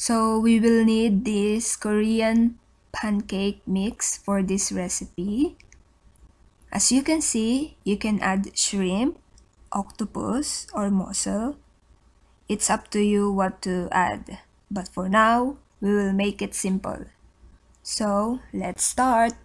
So we will need this Korean pancake mix for this recipe. As you can see, you can add shrimp, octopus, or mussel. It's up to you what to add, but for now, we will make it simple. So let's start!